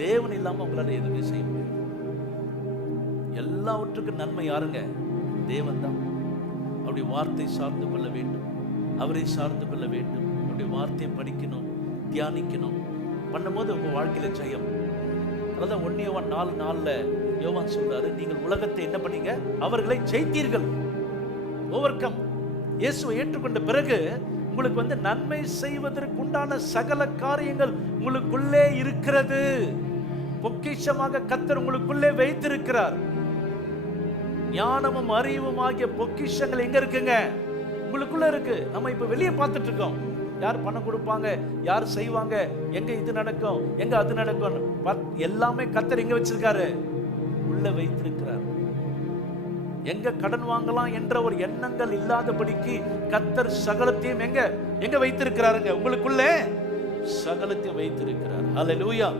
தேவன் இல்லாம உங்களால எதுவுமே செய்ய முடியாது. எல்லாவற்றுக்கும் நன்மை யாருங்க? தேவன் தான். அவருடைய வார்த்தை சார்ந்து கொள்ள வேண்டும், அவரை சார்ந்து கொள்ள வேண்டும். அவருடைய வார்த்தையை படிக்கணும், தியானிக்கணும். பண்ணும்போது உங்க வாழ்க்கையில ஜெயம். அதான் 1 யோவான் 4:4 யோவான் சொல்றாரு, நீங்கள் உலகத்தை என்ன பண்ணீங்க? அவர்களை ஜெயித்தீர்கள். ஓவர்கம். இயேசுவை ஏற்றுக்கொண்ட பிறகு உங்களுக்கு நன்மை செய்வதற்குண்டான சகல காரியங்கள் உங்களுக்குள்ளே இருக்கிறது. பொக்கிஷமாக கர்த்தர் உங்களுக்குள்ளே வைத்திருக்கிறார். ஞானமும் அறிவும் ஆகிய பொக்கிஷங்கள் எங்க இருக்குங்க? உங்களுக்குள்ள இருக்கு. நம்ம இப்ப வெளியே பார்த்துட்டு இருக்கோம். யார் பணம் கொடுப்பாங்க, யார் செய்வாங்க, எங்க இது நடக்கும், எங்க அது நடக்கும், எல்லாமே கர்த்தர் எங்க வச்சிருக்காரு? உள்ள வைத்திருக்கிறார். எங்க கடன் வாங்கலாம் என்ற ஒரு எண்ணங்கள் இல்லாதபடிக்கு கர்த்தர் சகலத்தையும் எங்க வைத்திருக்கிறாருங்க? உங்களுக்குள்ளே சகலத்தையும் வைத்திருக்கிறார். ஹல்லேலூயா.